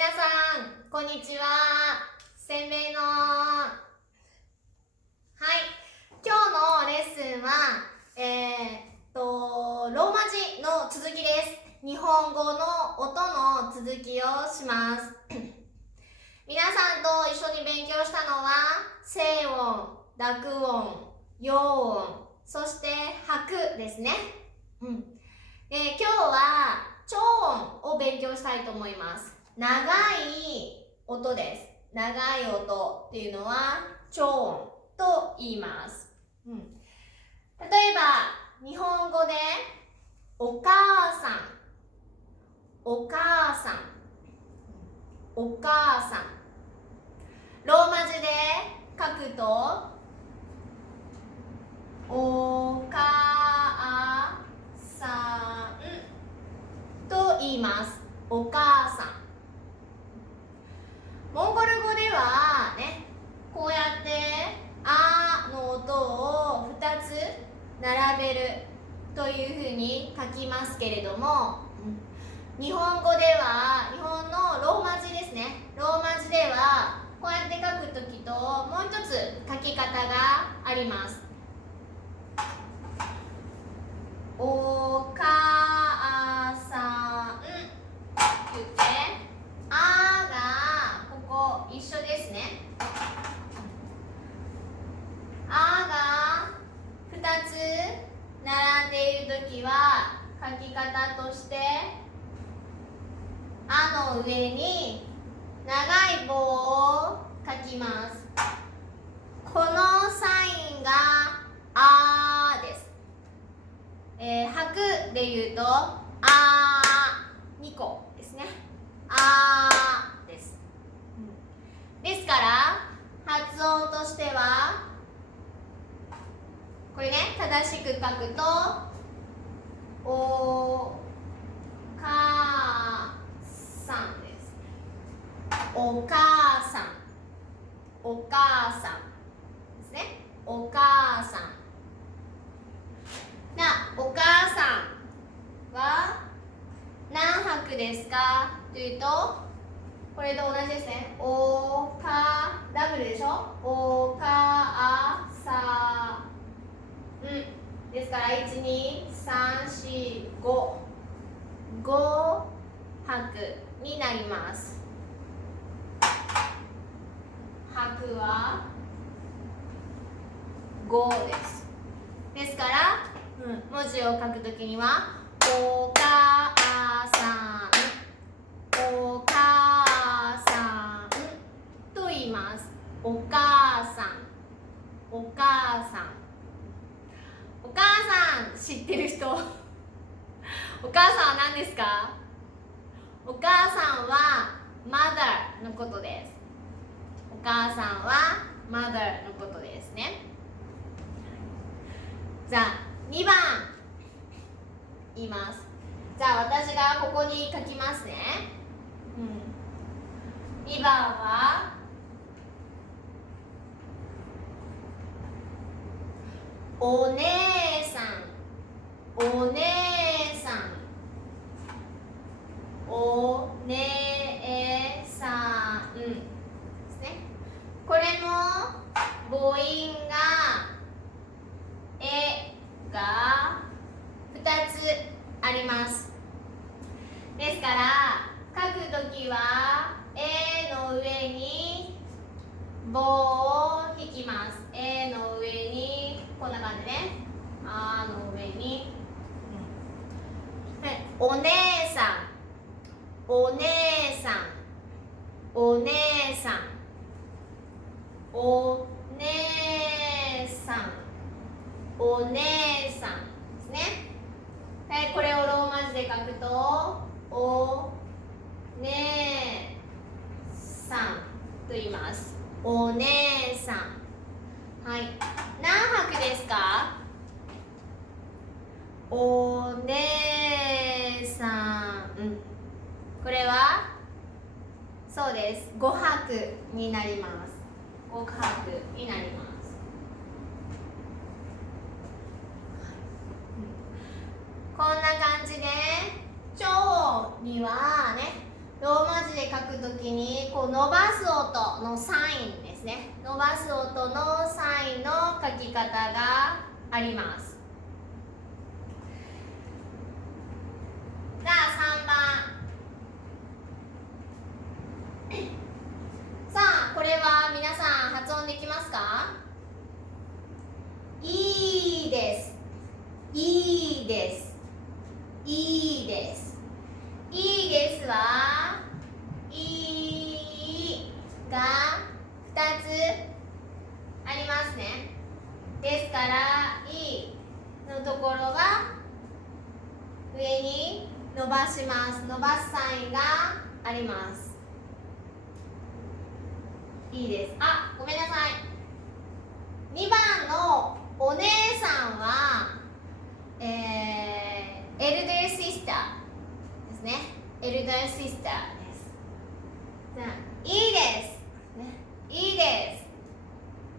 皆さんこんにちは。せんべいの今日のレッスンはローマ字の続きです。日本語の音の続きをします。皆さんと一緒に勉強したのは静音、濁音、陽音、そして拍ですね。今日は長音を勉強したいと思います。長い音です。長い音っていうのは長音と言います。例えば日本語でお母さん、お母さん、お母さん。ローマ字で書くとお母さんと言います。お母さん。モンゴル語ではね、こうやってあの音を2つ並べるというふうに書きますけれども、日本語では、日本のローマ字ですね。ローマ字ではこうやって書くときともう一つ書き方があります。お母さんって言って、あがここ一緒ですね。あが2つ並んでいるときは書き方としてあの上に長い棒を書きます。このサインがあです。拍で言うとあ2個ですね。あです。ですから発音としてはこれね、正しく書くとお母さんです。お母さん、お母さんですね。お母さん。お母さんは何拍ですかというと、これと同じですね。おかダブルでしょ。おかさんですから、1、2、3、4、5拍になります。拍は5です。ですから、文字を書くときにはお母さん、お母さんと言います。お母さん、お母さん。お母さん知ってる人お母さんは何ですか？お母さんは mother のことです。お母さんは mother のことですね。じゃあ2番言います。じゃあ私がここに書きますね。2番はお姉さん、お姉さん、お姉さんですね。これも母音がえが2つあります。ですから書くときはえの上に棒を引きます。えの上にこんな感じね。あの上に、お姉さん、お姉さん、お姉さん、お姉さん、お姉さんですね。これをローマ字で書くとお姉さんと言います。お姉さん。何拍ですか？お姉さん。これはそうです。5拍になります。5拍になります。こんな感じで長音にはね、ローマ字で書くときにこう伸ばす音のサインですね。伸ばす音のサインの書き方があります。じゃあ3番。さあ、これは皆さん発音できますか？いいです。いいです。いいです。いいですは、いいが2つありますね。ですから、いいのところは上に伸ばします。伸ばすサインがあります。いいです。あ、ごめんなさい。2番のお姉さんは、エルデルシスターですね。エルデルシスターです。じゃあ、いいです。いいです。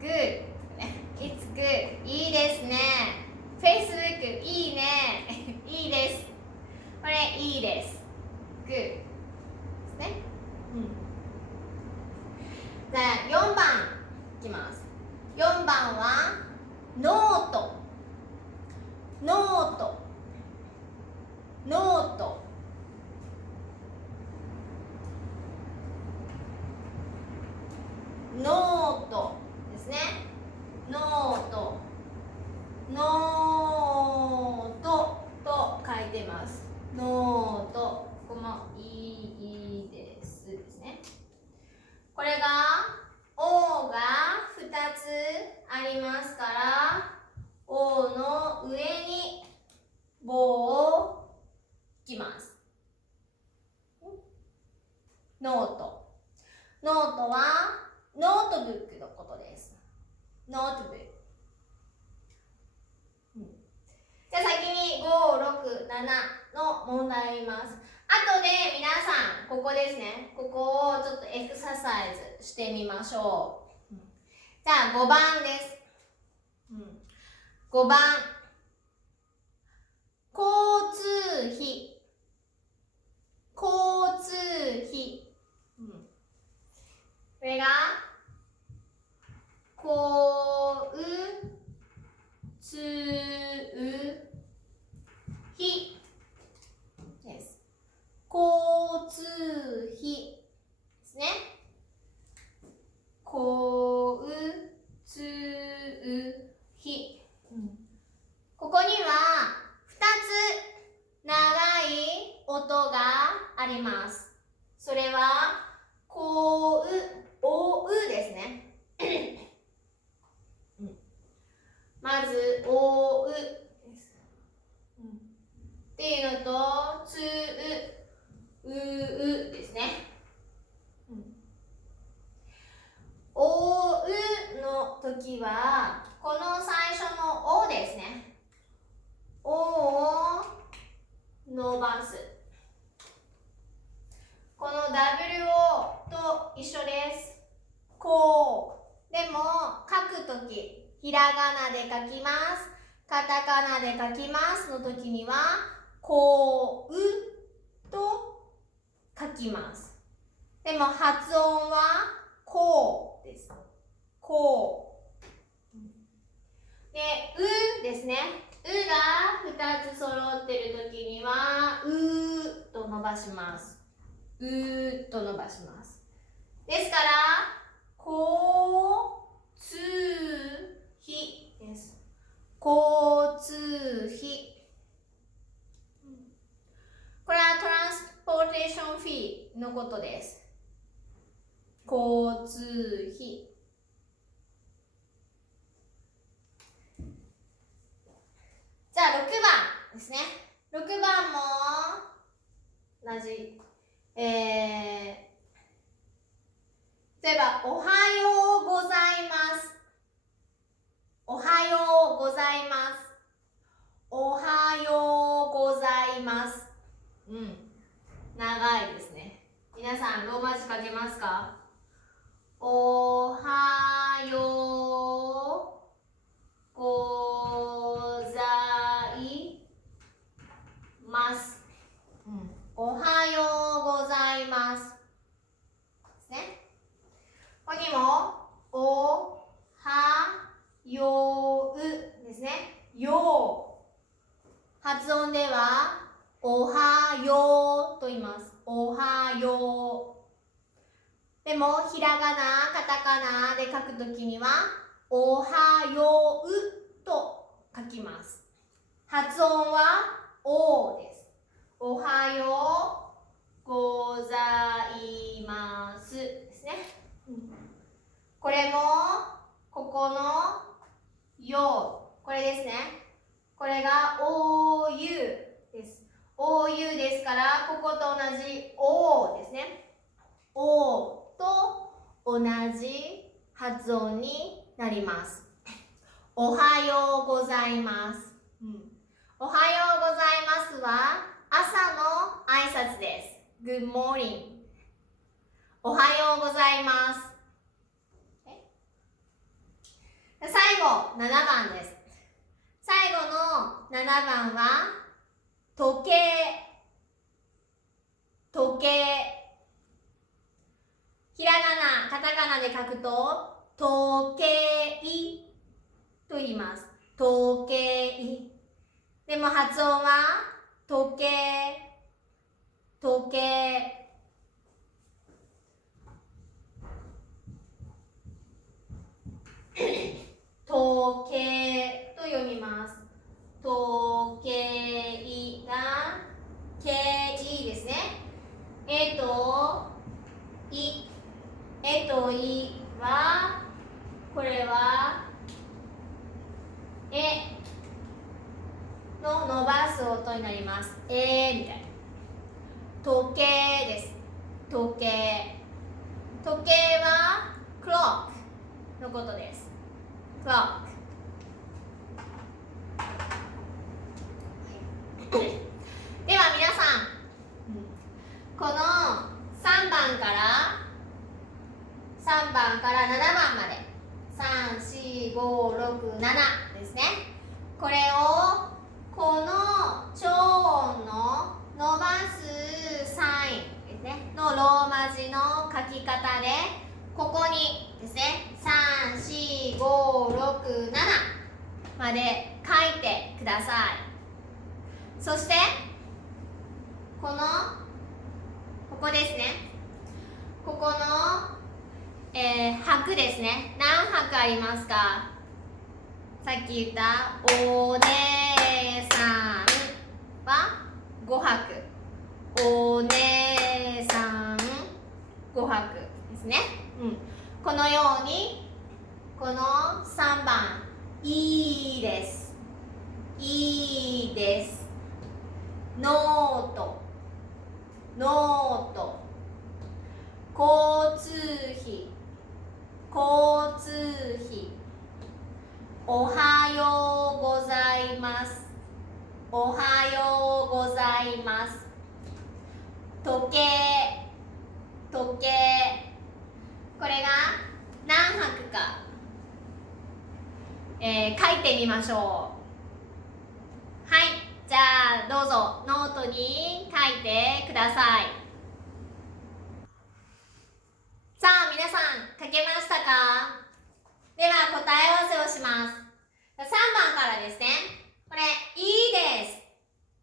Good. It's good. いいですね。Facebook いいね。いいです。これいいです。Good ですね。じゃあ4番いきます。4番はノート。ノート。ノート。ノートですね。ノート。ノートと書いてます。ノート。ここもいいですですね。これが O が2つありますから O の上に棒を引きます。ノート。ノートはノートブックのことです。ノートブック。じゃあ先に5、6、7の問題あります。あとで皆さん、ここですね。ここをちょっとエクササイズしてみましょう。じゃあ5番です。5番。交通費。交通費。これが交通費です。交通費ですね。交通費。ここには2つ長い音があります。それはこう、おうですね。まずおうです。っていうのとつうですね。おうの時はこの最初のおですね。おを伸ばす。この WO と一緒です。こう。でも書くとき、ひらがなで書きます。カタカナで書きますの時には、こうと書きます。でも発音はこうです。こう。で、うですね。うが2つ揃っている時には、うと伸ばします。うと伸ばします。ですから、交通費です。交通費。これはトランスポーテーションフィーのことです。交通費。じゃあ6番ですね。6番も同じ。例えば、おはようございます。おはようございます。おはようございます。長いですね。皆さん、ローマ字書けますか？おはようございます。おはようございます。ます。ですね。ここにも、おはようですね。よう。発音では、おはようと言います。おはよう。でも、ひらがな、カタカナで書くときには、おはようと書きます。発音は、おです。おはようございますですね。これも、ここのよう。これですね。これが OU です。OU ですから、ここと同じ O ですね。O と同じ発音になります。おはようございます。おはようございますは朝の挨拶です。Good morning。おはようございます。最後、7番です。最後の7番は時計。時計。ひらがな、カタカナで書くと時計と言います。時計。でも発音は時計。時計。時計と読みます。時計がけいですね。えといはこれはえの伸ばす音になります。みたいな。時計です。時計。時計はクロックのことです。クロック。では皆さん、この3番から7番まで3、4、5、6、7ですね。これをこの超音の伸ばすサインですねのローマ字の書き方でここにですね3、4、5、6、7まで書いてください。そしてここですね。ここの、拍ですね。何拍ありますか？さっき言ったお姉さんは5拍。お姉さん5拍ですね。このようにこの3番いいです。いいです。ノート。ノート。交通費。交通費。おはようございます。おはようございます。時計。時計。これが何拍か、書いてみましょう。はい、じゃあどうぞノートに書いてください。さあ皆さん書けましたか？では答え合わせをします。3番からですね。これいいです。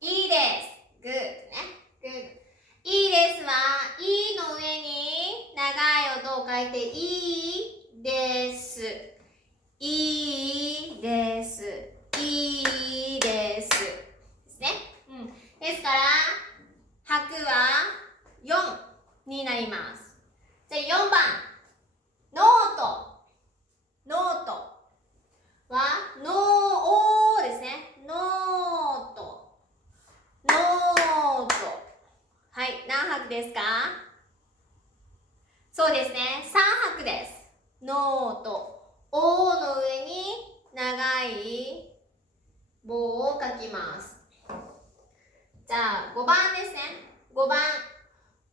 いいです。グッね。グッ。いいですは、いいの上に長い音を書いていいです。いいです。いいです。ですね。ですから、拍は4になります。じゃあ4番、ノート。ノートは、ノーですね。ノート。ノート。はい、何拍ですか？そうですね、3拍です。ノート。O の上に長い棒を書きます。じゃあ5番ですね。5番、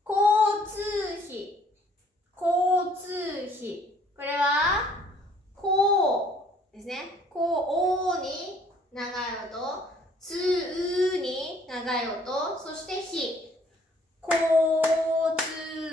交通費。交通費。これは、こうですね。こう、おに長い音、つうに長い音、そしてひ。交通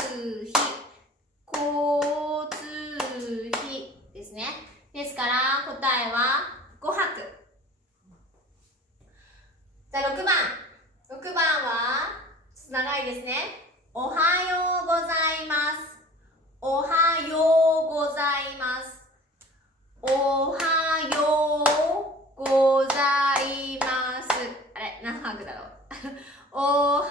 おはようございます。おはようございます。おはようございます。あれ、何拍だろう。おは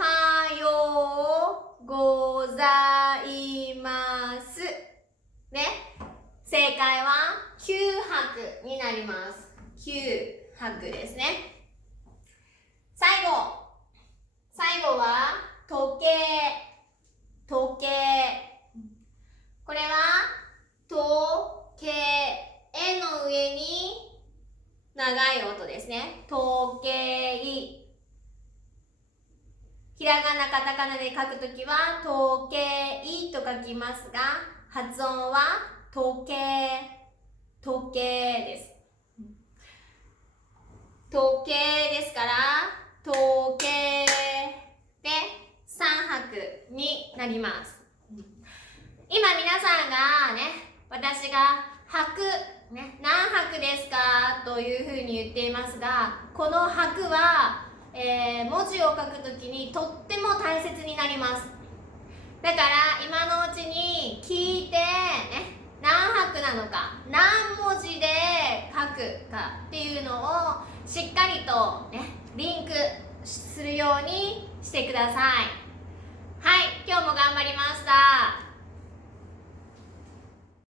ようございます。ね。正解は9拍になります。9拍ですね。最後は時計。時計。これは時計の上に長い音ですね。時計。ひらがな、カタカナで書くときは時計と書きますが、発音は時計、時計です。時計ですから、時計で3拍になります。今皆さんがね、私が拍、ね、何拍ですかというふうに言っていますが、この拍は、文字を書くときにとっても大切になります。だから今のうちに聞いて、ね、何拍なのか、何文字で書くかっていうのをしっかりと、ね、リンクするようにしてください。はい、今日も頑張りました。